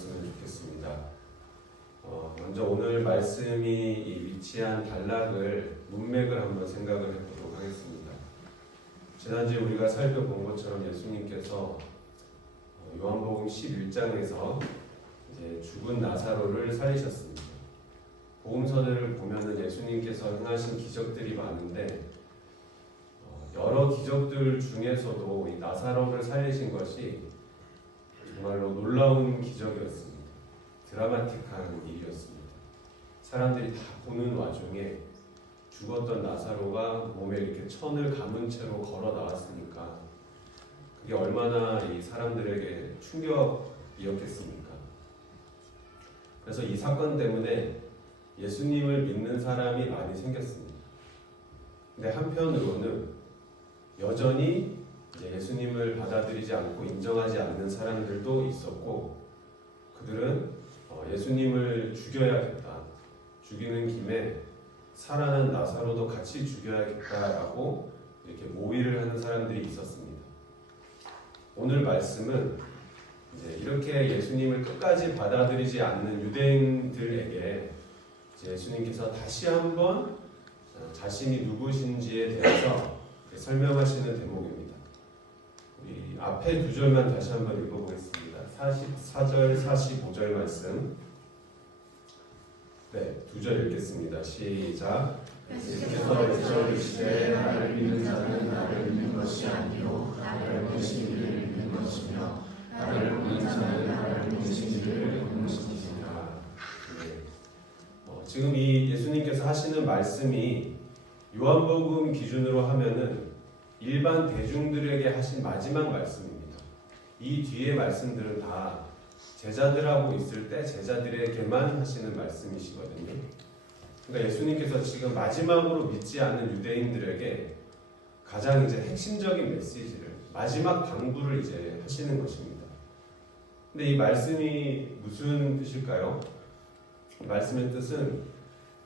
나눴으면 좋겠습니다. 먼저 오늘 말씀이 위치한 단락을 문맥을 한번 생각을 해보도록 하겠습니다. 지난주에 우리가 살펴본 것처럼 예수님께서 요한복음 11장에서 이제 죽은 나사로를 살리셨습니다. 복음서들을 보면은 예수님께서 행하신 기적들이 많은데 여러 기적들 중에서도 이 나사로를 살리신 것이 정말로 놀라운 기적이었습니다. 드라마틱한 일이었습니다. 사람들이 다 보는 와중에 죽었던 나사로가 몸에 이렇게 천을 감은 채로 걸어 나왔으니까 그게 얼마나 이 사람들에게 충격이었겠습니까? 그래서 이 사건 때문에 예수님을 믿는 사람이 많이 생겼습니다. 근데 한편으로는 여전히 예수님을 받아들이지 않고 인정하지 않는 사람들도 있었고, 그들은 예수님을 죽여야겠다, 죽이는 김에 살아난 나사로도 같이 죽여야겠다라고 이렇게 모의를 하는 사람들이 있었습니다. 오늘 말씀은 이제 이렇게 예수님을 끝까지 받아들이지 않는 유대인들에게 예수님께서 다시 한번 자신이 누구신지에 대해서 설명하시는 대목입니다. 우리 앞에 두 절만 다시 한번 읽어보겠습니다. 44절, 45절 말씀. 네, 두 절 읽겠습니다. 시작. 예수께서 외쳐이르시되 나를 믿는 자는 나를 믿는 것이 아니요 나를 보내신 이를 믿는 것이며 나를 보는 자는 나를 보내신 이를 보는 것이니라. 지금 이 예수님께서 하시는 말씀이 요한복음 기준으로 하면은 일반 대중들에게 하신 마지막 말씀입니다. 이 뒤의 말씀들은 다 제자들하고 있을 때 제자들에게만 하시는 말씀이시거든요. 그러니까 예수님께서 지금 마지막으로 믿지 않는 유대인들에게 가장 이제 핵심적인 메시지를, 마지막 당부를 이제 하시는 것입니다. 근데 이 말씀이 무슨 뜻일까요? 말씀의 뜻은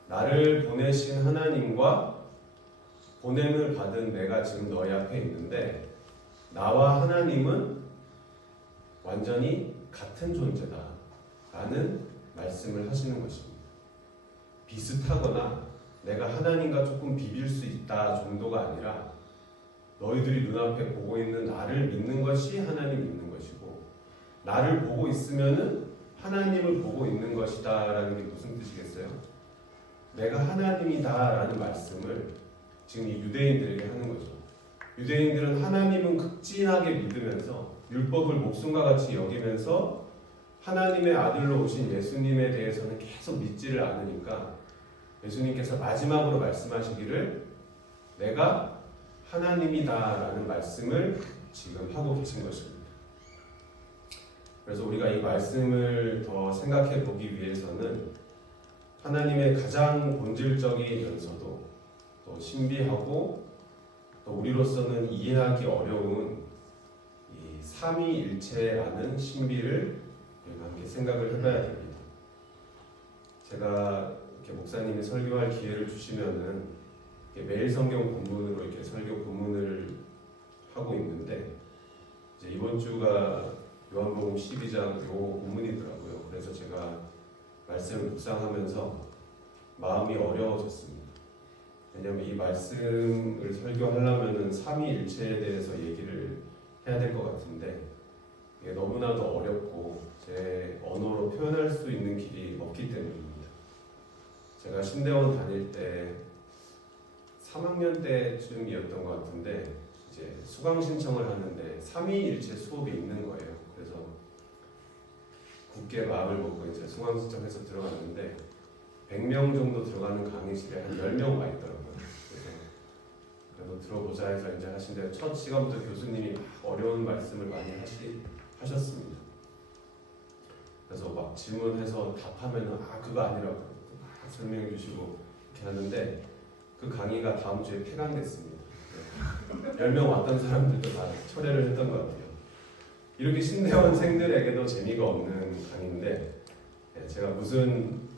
나를 보내신 하나님과 보냄을 받은 내가 지금 너희 앞에 있는데 나와 하나님은 완전히 같은 존재다 라는 말씀을 하시는 것입니다. 비슷하거나 내가 하나님과 조금 비빌 수 있다 정도가 아니라 너희들이 눈앞에 보고 있는 나를 믿는 것이 하나님 믿는 것이고 나를 보고 있으면은 하나님을 보고 있는 것이다 라는 게 무슨 뜻이겠어요? 내가 하나님이다 라는 말씀을 지금 이 유대인들에게 하는 거죠. 유대인들은 하나님은 극진하게 믿으면서 율법을 목숨과 같이 여기면서 하나님의 아들로 오신 예수님에 대해서는 계속 믿지를 않으니까 예수님께서 마지막으로 말씀하시기를 내가 하나님이다 라는 말씀을 지금 하고 계신 것입니다. 그래서 우리가 이 말씀을 더 생각해 보기 위해서는 하나님의 가장 본질적이면서도 또 신비하고 또 우리로서는 이해하기 어려운 이 삼위일체라는 신비를 우리가 함께 생각을 해봐야 됩니다. 제가 이렇게 목사님이 설교할 기회를 주시면은 매일 성경 본문으로 이렇게 설교 본문을 하고 있는데 이제 이번 주가 요한복음 12장 요 본문이더라고요. 그래서 제가 말씀을 묵상하면서 마음이 어려워졌습니다. 왜냐하면 이 말씀을 설교하려면 삼위일체에 대해서 얘기를 해야 될 것 같은데 이게 너무나도 어렵고 제 언어로 표현할 수 있는 길이 없기 때문입니다. 제가 신대원 다닐 때 3학년 때쯤이었던 것 같은데 이제 수강 신청을 하는데 삼위일체 수업이 있는 거예요. 그래서 굳게 마음을 먹고 이제 수강 신청해서 들어갔는데 100명 정도 들어가는 강의실에 한 10명 와 있더라고요. 그래서 들어보자 해서 이제 하신데 첫 시간부터 교수님이 어려운 말씀을 많이 하셨습니다. 그래서 막 질문해서 답하면은 그거 아니라고 설명해 주시고 이렇게 하는데 그 강의가 다음 주에 폐강됐습니다. 10명 왔던 사람들도 다 철회를 했던 것 같아요. 이렇게 신대원생들에게도 재미가 없는 강의인데 제가 무슨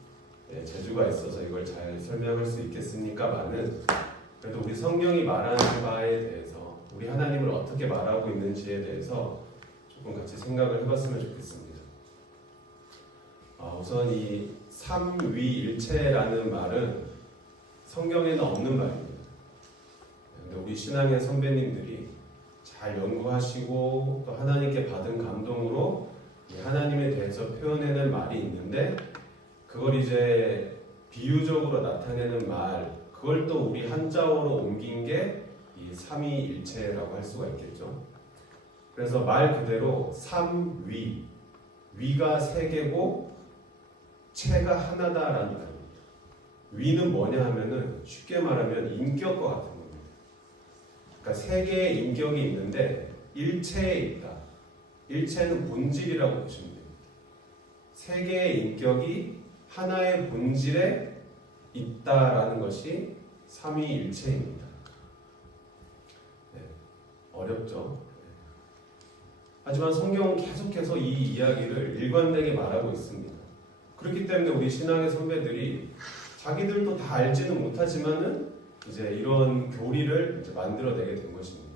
재주가 있어서 이걸 잘 설명할 수 있겠습니까만은 그래도 우리 성경이 말하는 바에 대해서 우리 하나님을 어떻게 말하고 있는지에 대해서 조금 같이 생각을 해봤으면 좋겠습니다. 우선 이 삼위일체라는 말은 성경에는 없는 말입니다. 근데 우리 신앙의 선배님들이 잘 연구하시고 또 하나님께 받은 감동으로 하나님에 대해서 표현해낸 말이 있는데, 그걸 이제 비유적으로 나타내는 말, 그걸 또 우리 한자어로 옮긴 게 이 삼위일체라고 할 수가 있겠죠. 그래서 말 그대로 삼위, 위가 세 개고 체가 하나다라는 말입니다. 위는 뭐냐 하면은 쉽게 말하면 인격과 같은 겁니다. 그러니까 세 개의 인격이 있는데 일체에 있다. 일체는 본질이라고 보시면 됩니다. 세 개의 인격이 하나의 본질에 있다라는 것이 삼위일체입니다. 네, 어렵죠. 하지만 성경은 계속해서 이 이야기를 일관되게 말하고 있습니다. 그렇기 때문에 우리 신앙의 선배들이 자기들도 다 알지는 못하지만은 이제 이런 교리를 이제 만들어내게 된 것입니다.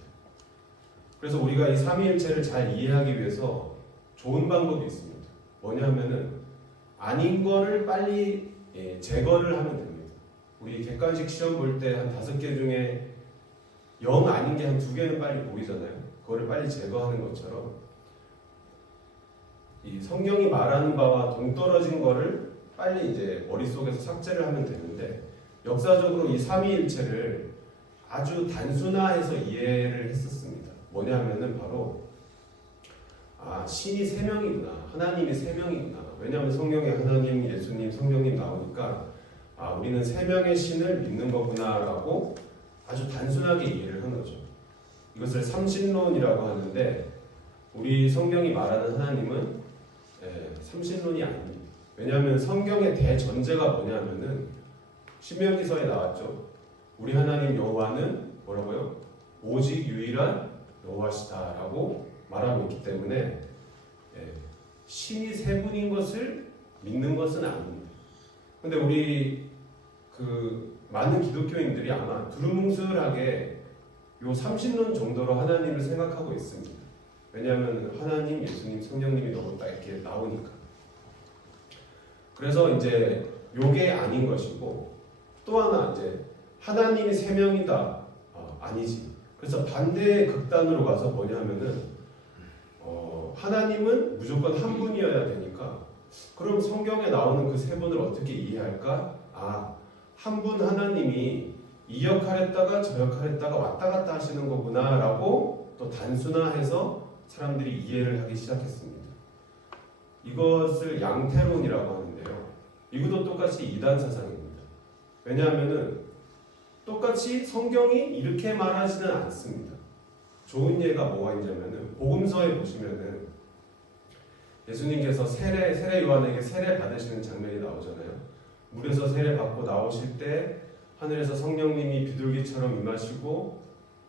그래서 우리가 이 삼위일체를 잘 이해하기 위해서 좋은 방법이 있습니다. 뭐냐면은 아닌 거를 빨리 제거를 하면 됩니다. 우리 객관식 시험 볼 때 한 5개 중에 0 아닌 게 한 2개는 빨리 보이잖아요. 그거를 빨리 제거하는 것처럼 이 성경이 말하는 바와 동떨어진 거를 빨리 이제 머릿속에서 삭제를 하면 되는데, 역사적으로 이 삼위일체를 아주 단순화해서 이해를 했었습니다. 뭐냐면은 바로 신이 세 명이구나, 하나님이 세 명이구나. 왜냐하면 성경에 하나님, 예수님, 성령님 나오니까 우리는 세 명의 신을 믿는 거구나라고 아주 단순하게 이해를 한 거죠. 이것을 삼신론이라고 하는데, 우리 성경이 말하는 하나님은 삼신론이 아닙니다. 왜냐하면 성경의 대전제가 뭐냐면은 신명기서에 나왔죠. 우리 하나님 여호와는 뭐라고요? 오직 유일한 여호와시다라고 말하고 있기 때문에 신이 세 분인 것을 믿는 것은 아닙니다. 근데 우리 많은 기독교인들이 아마 두루뭉술하게 요 삼신론 정도로 하나님을 생각하고 있습니다. 왜냐하면 하나님, 예수님, 성령님이 너무 딱 이렇게 나오니까. 그래서 이제 요게 아닌 것이고, 또 하나 이제 하나님이 세 명이다, 아니지. 그래서 반대의 극단으로 가서 뭐냐면은 하나님은 무조건 한 분이어야 되니까, 그럼 성경에 나오는 그 세 분을 어떻게 이해할까? 한 분 하나님이 이 역할 했다가 저 역할 했다가 왔다 갔다 하시는 거구나라고 또 단순화해서 사람들이 이해를 하기 시작했습니다. 이것을 양태론이라고 하는데요. 이것도 똑같이 이단 사상입니다. 왜냐하면은 똑같이 성경이 이렇게 말하지는 않습니다. 좋은 예가 뭐가 있냐면은 복음서에 보시면은 예수님께서 세례 요한에게 세례 받으시는 장면이 나오잖아요. 물에서 세례 받고 나오실 때 하늘에서 성령님이 비둘기처럼 임하시고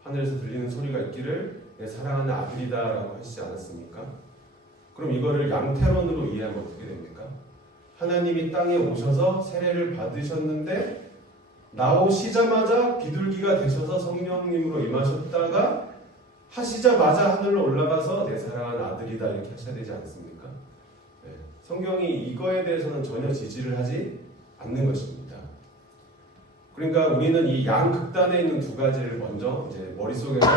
하늘에서 들리는 소리가 있기를 내 사랑하는 아들이다라고 하시지 않았습니까? 그럼 이거를 양태론으로 이해하면 어떻게 됩니까? 하나님이 땅에 오셔서 세례를 받으셨는데 나오시자마자 비둘기가 되셔서 성령님으로 임하셨다가 하시자마자 하늘로 올라가서 내 사랑하는 아들이다 이렇게 하셔야 되지 않습니까? 성경이 이거에 대해서는 전혀 지지를 하지 않는 것입니다. 그러니까 우리는 이 양극단에 있는 두 가지를 먼저 이제 머릿속에서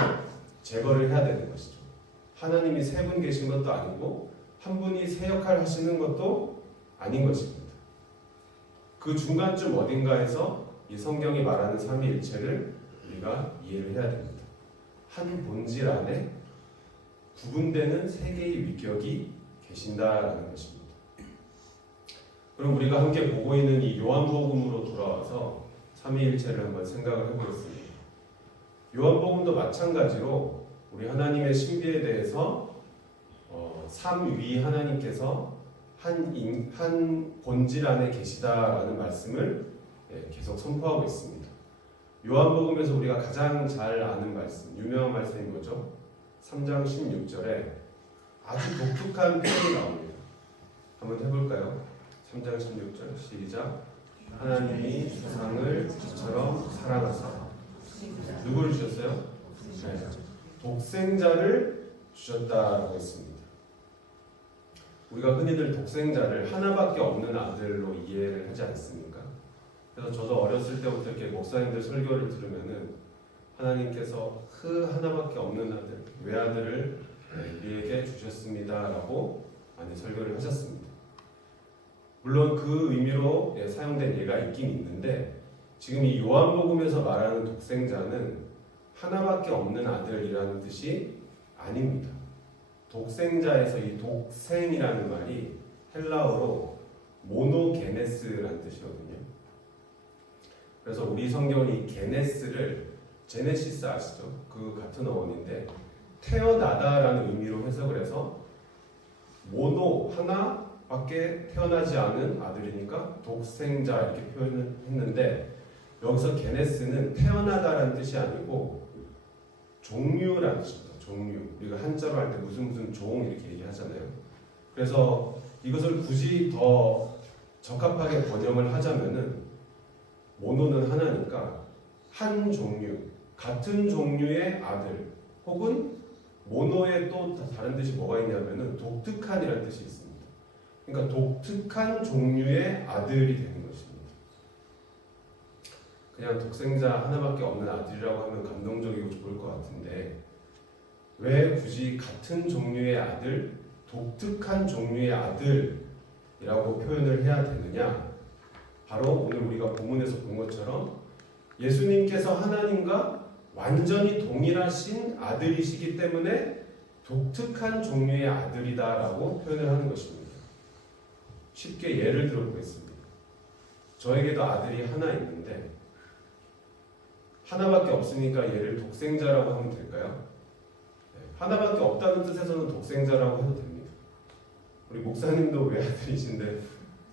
제거를 해야 되는 것이죠. 하나님이 세 분 계신 것도 아니고 한 분이 세 역할 하시는 것도 아닌 것입니다. 그 중간쯤 어딘가에서 이 성경이 말하는 삼위일체를 우리가 이해를 해야 됩니다. 한 본질 안에 구분되는 세 개의 위격이 계신다라는 것입니다. 그럼 우리가 함께 보고 있는 이 요한복음으로 돌아와서 삼위일체를 한번 생각을 해보겠습니다. 요한복음도 마찬가지로 우리 하나님의 신비에 대해서 삼위 하나님께서 한 본질 안에 계시다라는 말씀을 계속 선포하고 있습니다. 요한복음에서 우리가 가장 잘 아는 말씀, 유명한 말씀이 뭐죠? 3장 16절에 아주 독특한 표현이 나옵니다. 한번 해볼까요? 3장 16절 시작. 하나님이 세상을 이처럼 사랑하사 누구를 주셨어요? 독생자를 주셨다라고 했습니다. 우리가 흔히들 독생자를 하나밖에 없는 아들로 이해를 하지 않습니까? 그래서 저도 어렸을 때부터 이렇게 목사님들 설교를 들으면은 하나님께서 그 하나밖에 없는 아들, 외아들을 우리에게 주셨습니다라고 많이 설교를 하셨습니다. 물론 그 의미로 사용된 예가 있긴 있는데 지금 이 요한복음에서 말하는 독생자는 하나밖에 없는 아들이라는 뜻이 아닙니다. 독생자에서 이 독생이라는 말이 헬라어로 모노게네스라는 뜻이거든요. 그래서 우리 성경은 이 게네스를 제네시스 아시죠? 그 같은 어원인데 태어나다라는 의미로 해석을 해서 모노 하나밖에 태어나지 않은 아들이니까 독생자 이렇게 표현을 했는데 여기서 게네스는 태어나다라는 뜻이 아니고 종류라는 뜻입니다. 종류. 우리가 한자로 할 때 무슨 종 이렇게 얘기하잖아요. 그래서 이것을 굳이 더 적합하게 번역을 하자면은 모노는 하나니까 한 종류, 같은 종류의 아들 혹은 모노의 또 다른 뜻이 뭐가 있냐면은 독특한이라는 뜻이 있습니다. 그러니까 독특한 종류의 아들이 되는 것입니다. 그냥 독생자 하나밖에 없는 아들이라고 하면 감동적이고 좋을 것 같은데 왜 굳이 같은 종류의 아들, 독특한 종류의 아들이라고 표현을 해야 되느냐? 바로 오늘 우리가 본문에서 본 것처럼 예수님께서 하나님과 완전히 동일하신 아들이시기 때문에 독특한 종류의 아들이다라고 표현을 하는 것입니다. 쉽게 예를 들어보겠습니다. 저에게도 아들이 하나 있는데 하나밖에 없으니까 얘를 독생자라고 하면 될까요? 하나밖에 없다는 뜻에서는 독생자라고 해도 됩니다. 우리 목사님도 외아들이신데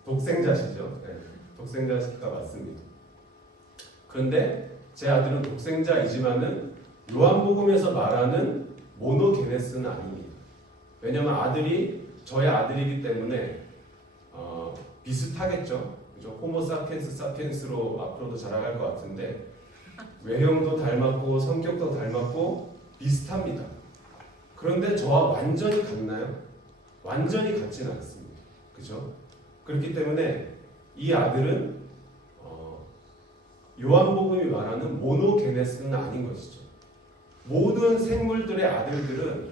독생자시죠? 네, 독생자가 맞습니다. 그런데 제 아들은 독생자이지만은 요한복음에서 말하는 모노게네스는 아닙니다. 왜냐하면 아들이 저의 아들이기 때문에 비슷하겠죠. 그죠? 호모 사피엔스 사피엔스로 앞으로도 자라갈 것 같은데 외형도 닮았고 성격도 닮았고 비슷합니다. 그런데 저와 완전히 같나요? 완전히 같지는 않습니다. 그죠? 그렇기 때문에 이 아들은 요한복음이 말하는 모노게네스는 아닌 것이죠. 모든 생물들의 아들들은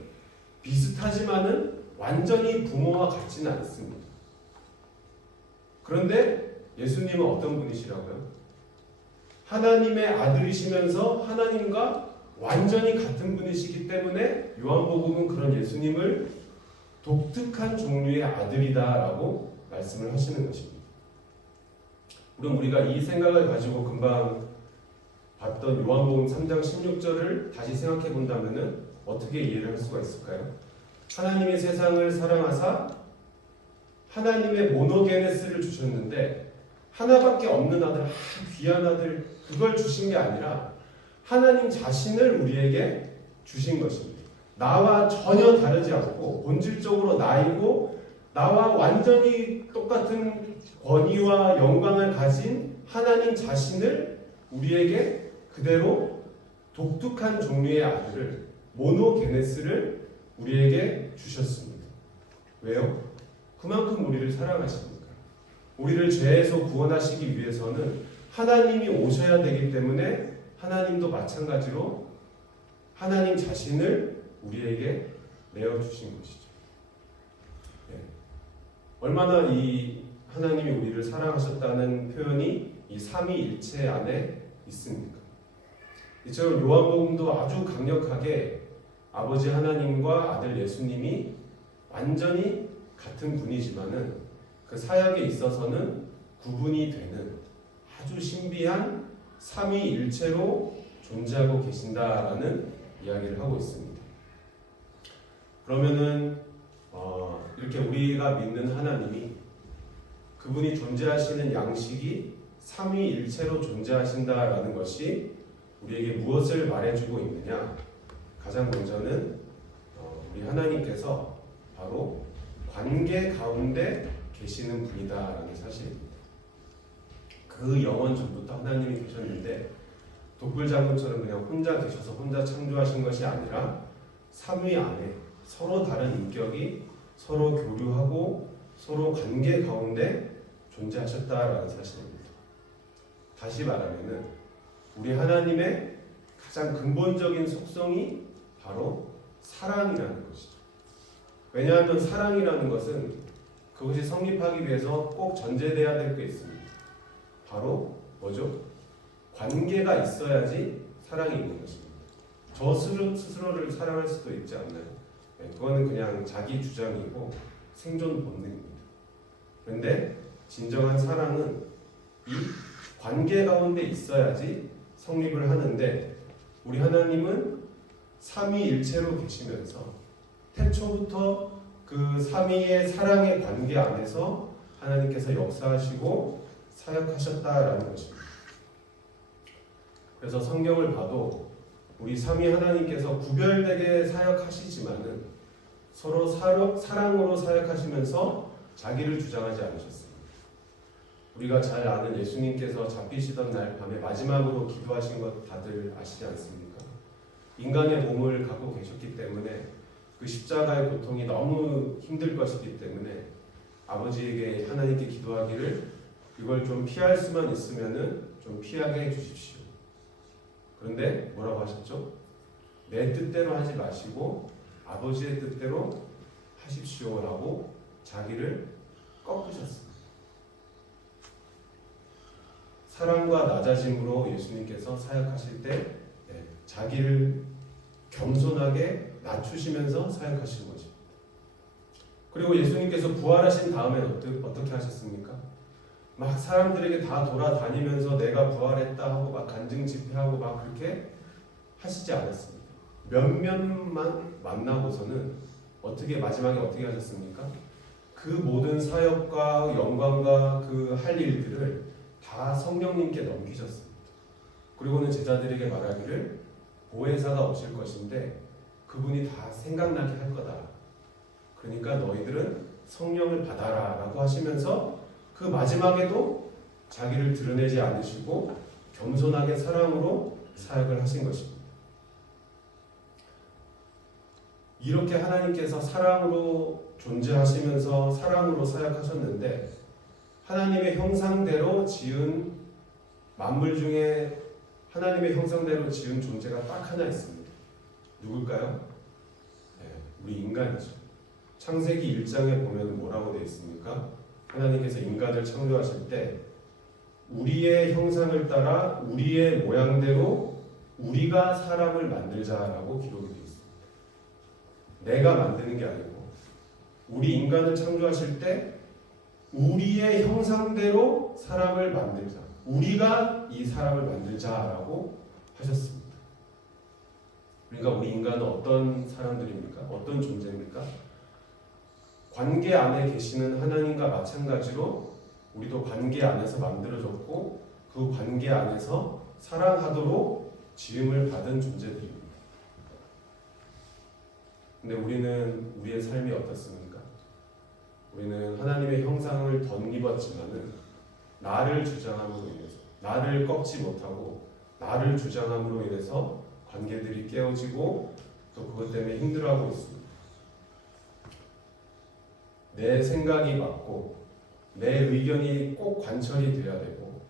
비슷하지만은 완전히 부모와 같지는 않습니다. 그런데 예수님은 어떤 분이시라고요? 하나님의 아들이시면서 하나님과 완전히 같은 분이시기 때문에 요한복음은 그런 예수님을 독특한 종류의 아들이다라고 말씀을 하시는 것입니다. 그럼 우리가 이 생각을 가지고 금방 봤던 요한복음 3장 16절을 다시 생각해 본다면 어떻게 이해를 할 수가 있을까요? 하나님이 세상을 사랑하사 하나님의 모노게네스를 주셨는데 하나밖에 없는 아들, 귀한 아들 그걸 주신 게 아니라 하나님 자신을 우리에게 주신 것입니다. 나와 전혀 다르지 않고 본질적으로 나이고 나와 완전히 똑같은 권위와 영광을 가진 하나님 자신을 우리에게 그대로 독특한 종류의 아들을 모노게네스를 우리에게 주셨습니다. 왜요? 그만큼 우리를 사랑하십니까? 우리를 죄에서 구원하시기 위해서는 하나님이 오셔야 되기 때문에 하나님도 마찬가지로 하나님 자신을 우리에게 내어주신 것이죠. 네. 얼마나 이 하나님이 우리를 사랑하셨다는 표현이 이 삼위일체 안에 있습니까? 이처럼 요한복음도 아주 강력하게 아버지 하나님과 아들 예수님이 완전히 같은 분이지만은 그 사역에 있어서는 구분이 되는 아주 신비한 삼위일체로 존재하고 계신다라는 이야기를 하고 있습니다. 그러면은 이렇게 우리가 믿는 하나님이 그분이 존재하시는 양식이 삼위일체로 존재하신다라는 것이 우리에게 무엇을 말해주고 있느냐? 가장 먼저는 우리 하나님께서 바로 관계 가운데 계시는 분이다라는 사실입니다. 그 영원 전부터 하나님이 계셨는데 독불장군처럼 그냥 혼자 계셔서 혼자 창조하신 것이 아니라 삼위 안에 서로 다른 인격이 서로 교류하고 서로 관계 가운데 존재하셨다라는 사실입니다. 다시 말하면은 우리 하나님의 가장 근본적인 속성이 바로 사랑이라는 것이죠. 왜냐하면 사랑이라는 것은 그것이 성립하기 위해서 꼭 전제돼야 될 게 있습니다. 바로 뭐죠? 관계가 있어야지 사랑이 있는 것입니다. 저 스스로를 사랑할 수도 있지 않나요? 그거는 그냥 자기 주장이고 생존 본능입니다. 그런데 진정한 사랑은 이 관계 가운데 있어야지 성립을 하는데 우리 하나님은 삼위일체로 계시면서 태초부터 그 삼위의 사랑의 관계 안에서 하나님께서 역사하시고 사역하셨다라는 것입니다. 그래서 성경을 봐도 우리 삼위 하나님께서 구별되게 사역하시지만은 서로 사랑으로 사역하시면서 자기를 주장하지 않으셨습니다. 우리가 잘 아는 예수님께서 잡히시던 날 밤에 마지막으로 기도하신 것 다들 아시지 않습니까? 인간의 몸을 갖고 계셨기 때문에 그 십자가의 고통이 너무 힘들 것이기 때문에 아버지에게 하나님께 기도하기를 이걸 좀 피할 수만 있으면은 좀 피하게 해주십시오. 그런데 뭐라고 하셨죠? 내 뜻대로 하지 마시고 아버지의 뜻대로 하십시오라고 자기를 꺾으셨습니다. 사랑과 낮아짐으로 예수님께서 사역하실 때 자기를 겸손하게 낮추시면서 사역하신 것입니다. 그리고 예수님께서 부활하신 다음에 어떻게 하셨습니까? 막 사람들에게 다 돌아다니면서 내가 부활했다 하고 막 간증 집회하고 막 그렇게 하시지 않았습니다. 몇몇만 만나고서는 마지막에 어떻게 하셨습니까? 그 모든 사역과 영광과 그 할 일들을 다 성령님께 넘기셨습니다. 그리고는 제자들에게 말하기를 보혜사가 오실 것인데 그분이 다 생각나게 할 거다. 그러니까 너희들은 성령을 받아라 라고 하시면서 그 마지막에도 자기를 드러내지 않으시고 겸손하게 사랑으로 사역을 하신 것입니다. 이렇게 하나님께서 사랑으로 존재하시면서 사랑으로 사역하셨는데 하나님의 형상대로 지은 만물 중에 하나님의 형상대로 지은 존재가 딱 하나 있습니다. 누굴까요? 우리 인간이죠. 창세기 1장에 보면 뭐라고 되어 있습니까? 하나님께서 인간을 창조하실 때 우리의 형상을 따라 우리의 모양대로 우리가 사람을 만들자라고 기록이 되어 있습니다. 내가 만드는 게 아니고 우리 인간을 창조하실 때 우리의 형상대로 사람을 만들자. 우리가 이 사람을 만들자라고 하셨습니다. 그러니까 우리 인간은 어떤 사람들입니까? 어떤 존재입니까? 관계 안에 계시는 하나님과 마찬가지로 우리도 관계 안에서 만들어졌고 그 관계 안에서 사랑하도록 지음을 받은 존재들입니다. 근데 우리는 우리의 삶이 어떻습니까? 우리는 하나님의 형상을 덧입었지만은 나를 주장함으로 인해서 나를 꺾지 못하고 나를 주장함으로 인해서 관계들이 깨어지고 또 그것 때문에 힘들어하고 있습니다. 내 생각이 맞고 내 의견이 꼭 관철이 돼야 되고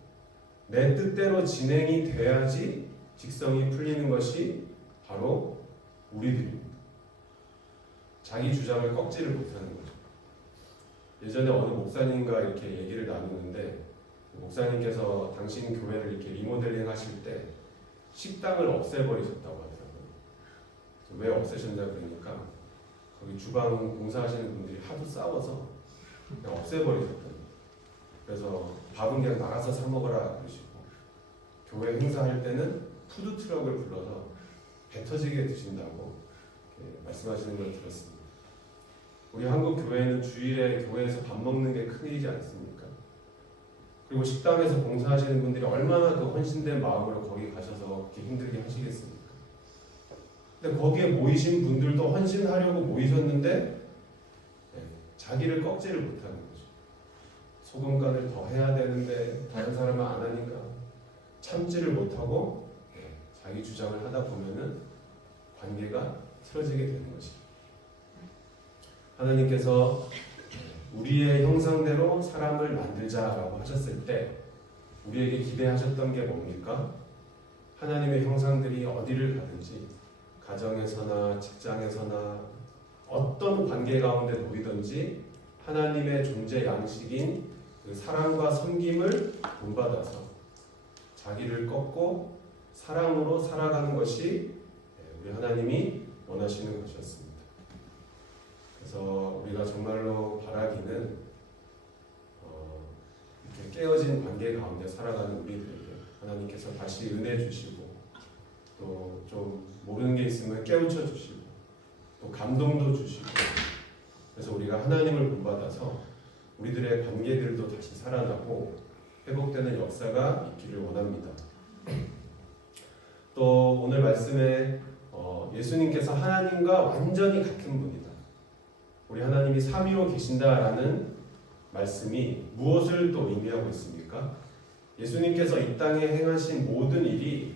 내 뜻대로 진행이 돼야지 직성이 풀리는 것이 바로 우리들입니다. 자기 주장을 꺾지를 못하는 거죠. 예전에 어느 목사님과 이렇게 얘기를 나누는데 목사님께서 당신 교회를 이렇게 리모델링 하실 때 식당을 없애버리셨다고 하더라고요. 왜 없애셨냐 그러니까 거기 주방 공사하시는 분들이 하도 싸워서 그냥 없애버리셨대요. 그래서 밥은 그냥 나가서 사 먹으라 그러시고 교회 행사할 때는 푸드트럭을 불러서 배 터지게 드신다고 말씀하시는 걸 들었습니다. 우리 한국 교회는 주일에 교회에서 밥 먹는 게 큰일이지 않습니까? 그리고 식당에서 봉사하시는 분들이 얼마나 그 헌신된 마음으로 거기 가셔서 그렇게 힘들게 하시겠습니까? 근데 거기에 모이신 분들도 헌신하려고 모이셨는데 자기를 꺾지를 못하는 거죠. 소금간을 더 해야 되는데 다른 사람은 안 하니까 참지를 못하고 자기 주장을 하다 보면은 관계가 틀어지게 되는 것입니다. 하나님께서 우리의 형상대로 사람을 만들자라고 하셨을 때 우리에게 기대하셨던 게 뭡니까? 하나님의 형상들이 어디를 가든지 가정에서나 직장에서나 어떤 관계 가운데 놓이든지 하나님의 존재 양식인 그 사랑과 섬김을 본받아서 자기를 꺾고 사랑으로 살아가는 것이 우리 하나님이 원하시는 것이었습니다. 그래서 우리가 정말로 바라기는 이렇게 깨어진 관계 가운데 살아가는 우리들에게 하나님께서 다시 은혜 주시고 또 좀 모르는 게 있으면 깨우쳐 주시고 또 감동도 주시고 그래서 우리가 하나님을 본받아서 우리들의 관계들도 다시 살아나고 회복되는 역사가 있기를 원합니다. 또 오늘 말씀에 예수님께서 하나님과 완전히 같은 분이다. 우리 하나님이 삼위로 계신다라는 말씀이 무엇을 또 의미하고 있습니까? 예수님께서 이 땅에 행하신 모든 일이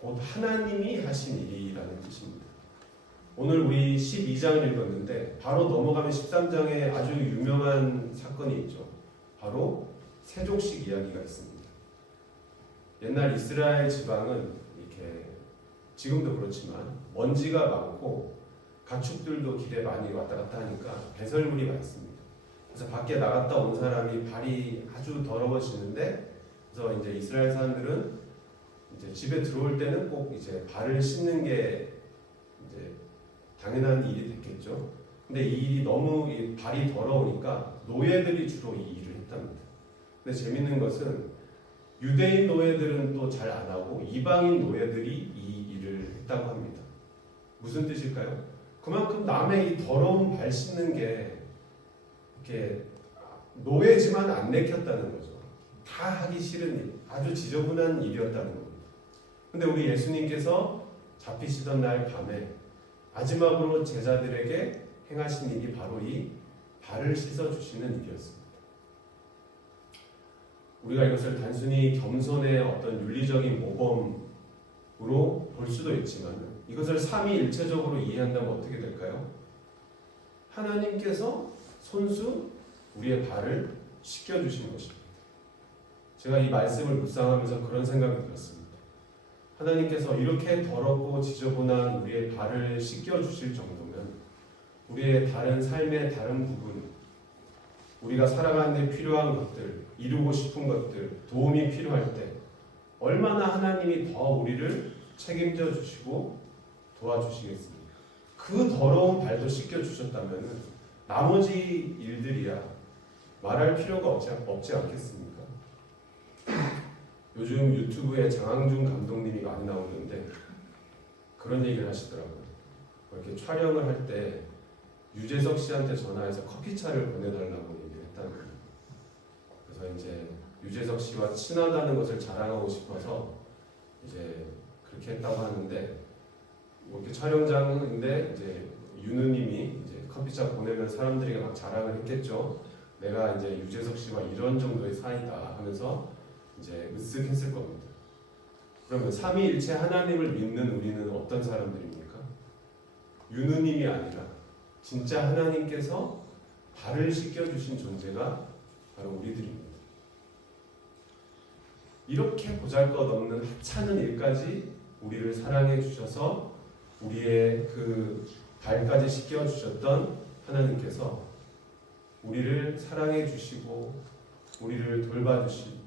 곧 하나님이 하신 일이라는 뜻입니다. 오늘 우리 12장을 읽었는데 바로 넘어가면 13장에 아주 유명한 사건이 있죠. 바로 세족식 이야기가 있습니다. 옛날 이스라엘 지방은 이렇게 지금도 그렇지만 먼지가 많고 가축들도 길에 많이 왔다 갔다 하니까 배설물이 많습니다. 그래서 밖에 나갔다 온 사람이 발이 아주 더러워지는데 그래서 이제 이스라엘 사람들은 이제 집에 들어올 때는 꼭 이제 발을 씻는 게 이제 당연한 일이 됐겠죠. 근데 이 일이 너무 이 발이 더러우니까 노예들이 주로 이 일을 했답니다. 근데 재밌는 것은 유대인 노예들은 또 잘 안 하고 이방인 노예들이 이 일을 했다고 합니다. 무슨 뜻일까요? 그만큼 남의 이 더러운 발 씻는 게 이렇게 노예지만 안 내켰다는 거죠. 다 하기 싫은 일, 아주 지저분한 일이었다는 겁니다. 근데 우리 예수님께서 잡히시던 날 밤에 마지막으로 제자들에게 행하신 일이 바로 이 발을 씻어주시는 일이었습니다. 우리가 이것을 단순히 겸손의 어떤 윤리적인 모범으로 볼 수도 있지만 이것을 삼위일체적으로 이해한다면 어떻게 될까요? 하나님께서 손수 우리의 발을 씻겨주신 것입니다. 제가 이 말씀을 묵상하면서 그런 생각이 들었습니다. 하나님께서 이렇게 더럽고 지저분한 우리의 발을 씻겨주실 정도면 우리의 다른 삶의 다른 부분, 우리가 살아가는 데 필요한 것들, 이루고 싶은 것들, 도움이 필요할 때 얼마나 하나님이 더 우리를 책임져 주시고 도와주시겠습니까? 그 더러운 발도 씻겨주셨다면 나머지 일들이야 말할 필요가 없지 않겠습니까? 요즘 유튜브에 장항준 감독님이 많이 나오는데 그런 얘기를 하시더라고요. 이렇게 촬영을 할 때 유재석 씨한테 전화해서 커피차를 보내달라고 얘기를 했다는 거예요. 그래서 이제 유재석 씨와 친하다는 것을 자랑하고 싶어서 이제 그렇게 했다고 하는데 뭐 이렇게 촬영장인데 이제 윤우님이 이제 커피차 보내면 사람들이 막 자랑을 했겠죠. 내가 이제 유재석 씨와 이런 정도의 사이다 하면서 이제 으쓱했을 겁니다. 그러면 삼위일체 하나님을 믿는 우리는 어떤 사람들입니까? 윤우님이 아니라 진짜 하나님께서 발을 씻겨주신 존재가 바로 우리들입니다. 이렇게 보잘것없는 하찮은 일까지 우리를 사랑해 주셔서 우리의 그 발까지 씻겨주셨던 하나님께서 우리를 사랑해 주시고 우리를 돌봐주시고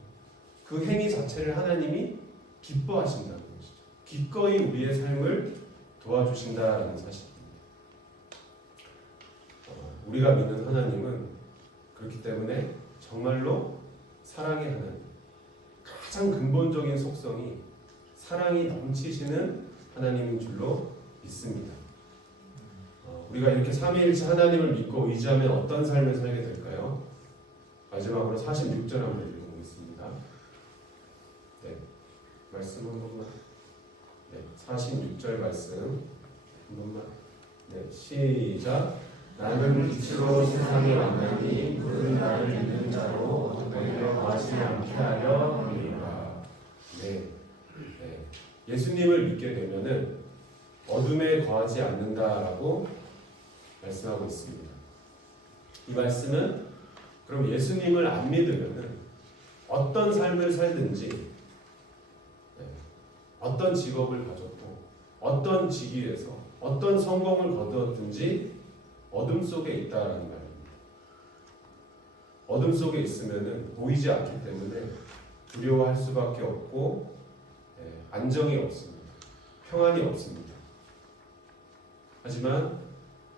그 행위 자체를 하나님이 기뻐하신다는 것이죠. 기꺼이 우리의 삶을 도와주신다는 사실입니다. 우리가 믿는 하나님은 그렇기 때문에 정말로 사랑의 하나님, 가장 근본적인 속성이 사랑이 넘치시는 하나님인 줄로 믿습니다. 우리가 이렇게 삼위일체 하나님을 믿고 의지하면 어떤 삶을 살게 될까요? 마지막으로 46절 한번 읽어보겠습니다. 네, 말씀 한 번만. 네, 46절 말씀 한 번만. 네, 시작. 나는 빛으로 세상에 왔나니 그는 나를 믿는 자로 오히려 거하지 않게 하려 함이라. 네, 예수님을 믿게 되면은 어둠에 거하지 않는다라고 말씀하고 있습니다. 이 말씀은 그럼 예수님을 안 믿으면은 어떤 삶을 살든지 어떤 직업을 가졌고 어떤 직위에서 어떤 성공을 거두었든지 어둠 속에 있다라는 말입니다. 어둠 속에 있으면은 보이지 않기 때문에 두려워할 수밖에 없고 안정이 없습니다. 평안이 없습니다. 하지만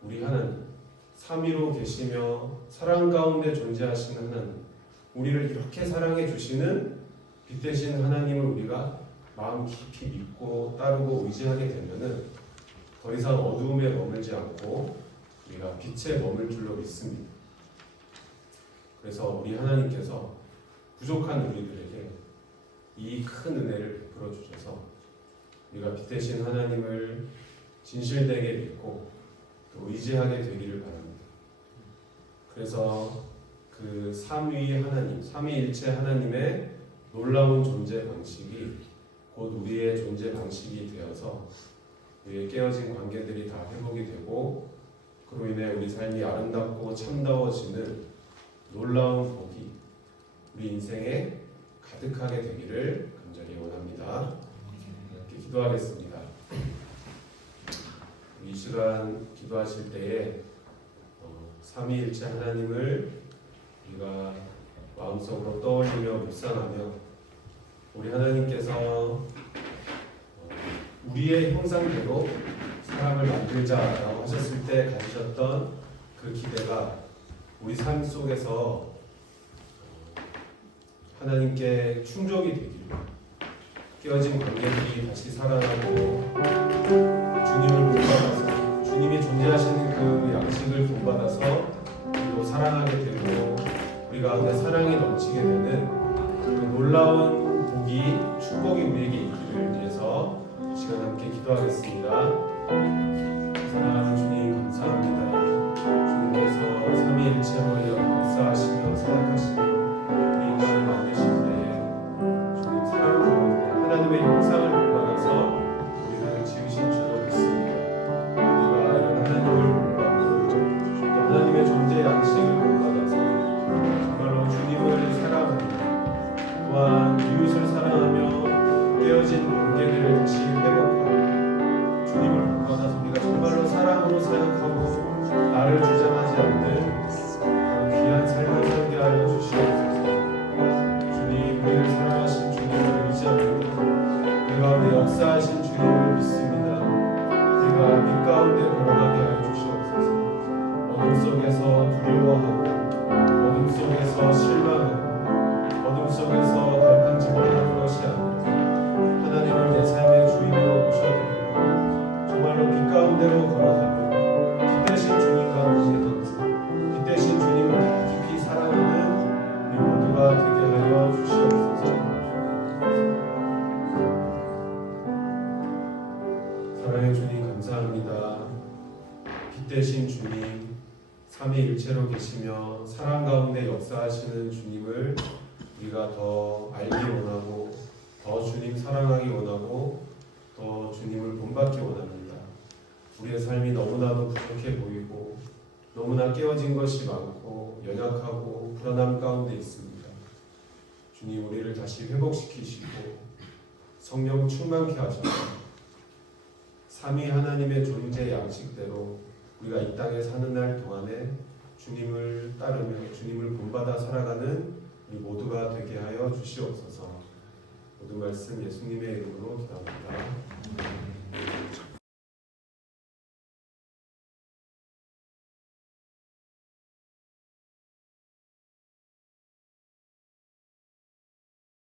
우리 하나님 삼위로 계시며 사랑 가운데 존재하시는 하나님, 우리를 이렇게 사랑해 주시는 빛 대신 하나님을 우리가 마음 깊이 믿고 따르고 의지하게 되면은 더 이상 어두움에 머물지 않고 우리가 빛에 머물 줄로 믿습니다. 그래서 우리 하나님께서 부족한 우리들에게 이 큰 은혜를 베풀어 주셔서 우리가 빛 대신 하나님을 진실되게 믿고 또 의지하게 되기를 바랍니다. 그래서 그 삼위 하나님, 삼위일체 하나님의 놀라운 존재 방식이 곧 우리의 존재 방식이 되어서 우리의 깨어진 관계들이 다 회복이 되고 그로 인해 우리 삶이 아름답고 참다워지는 놀라운 복이 우리 인생에 가득하게 되기를 간절히 원합니다. 이렇게 기도하겠습니다. 이 시간 기도하실 때에 삼위일체 하나님을 우리가 마음속으로 떠올리며 묵상하며 우리 하나님께서 우리의 형상대로 사람을 만들자라고 하셨을 때 가지셨던 그 기대가 우리 삶 속에서 하나님께 충족이 되기를, 깨어진 관계들이 다시 살아나고 주님을 본받아서 주님이 존재하시는 그 양식을 본받아서 우리도 사랑하게 되고 우리 가운데 사랑이 넘치게 되는 그 놀라운 복이, 축복이 우리에게 있기를 위해서 이 시간 함께 기도하겠습니다. 사랑하는 주님 감사합니다. 주님께서 삼위일체로 역사하시며 사역하시며 우리 인간을 만드신 때에 주님 사랑 가운데 하나님의 형상을 본받아서 우리를 지으신 줄로 믿습니다. 우리가 이런 하나님을 본받고 또 하나님의 존재 양식을 본받아서 정말로 주님을 사랑하며 또한 이웃을 사랑하며 깨어진 관계들을 다시 회복하고 주님을 본받아서 우리가 정말로 사랑으로 사역하고 나를 주장하지 않는 귀한 삶을 살게 하여 주시옵소서. 주님, 우리를 사랑하신 주님을 의지하고 우리 가운데 역사하신 주님을 믿습니다. 우리가 빛 가운데 걸어가게 하여 주시옵소서. 어둠 속에서 두려워하고 어둠 속에서 실망하고 어둠 속에서 갈팡질팡하는 것이 아니라 하나님을 내 삶의 주인으로 모셔드리고 정말로 빛 가운데로 걸어가며 빛 대신 주님 가운데 빛 대신 주님을 깊이 사랑하는 우리 모두가 되게 하여 주시옵소서. 사랑의 주님 감사합니다. 빛 대신 주님, 삼위일체로 계시며 사랑 가운데 역사하시는 주님을 우리가 더 알기 원하고 더 주님 사랑하기 원하고 더 주님을 본받기 원합니다. 우리의 삶이 너무나도 부족해 보이고 너무나 깨어진 것이 많고 연약하고 불안함 가운데 있습니다. 주님, 우리를 다시 회복시키시고 성령 충만케 하셔서 삼위 하나님의 존재 양식대로 우리가 이 땅에 사는 날 동안에 주님을 따르며 주님을 본받아 살아가는 우리 모두가 되게 하여 주시옵소서. 모든 말씀 예수님의 이름으로 기도합니다.